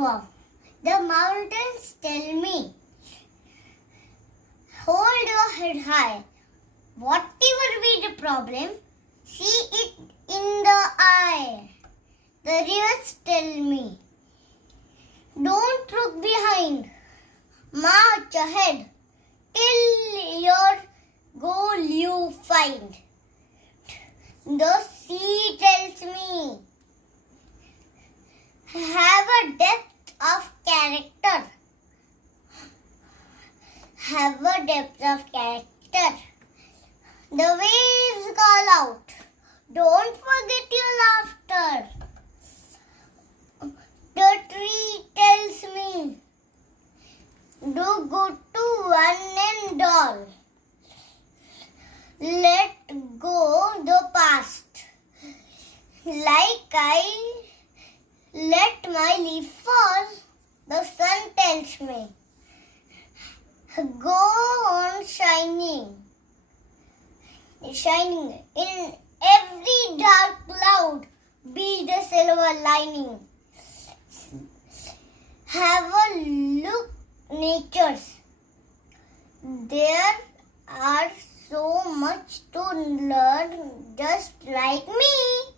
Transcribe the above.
storm. The mountains tell me, hold your head high. Whatever be the problem, see it in the eye. The rivers tell me, don't look behind. March ahead till your goal you find. The sea tells me, have a depth of character. Have a depth of character. The waves call out, don't forget your laughter. The tree tells me, do good to one and all. Let go the past. Like I let my leaf fall, the sun tells me, go on shining. Shining in every dark cloud, be the silver lining. Have a look, nature's. There are so much to learn, just like me.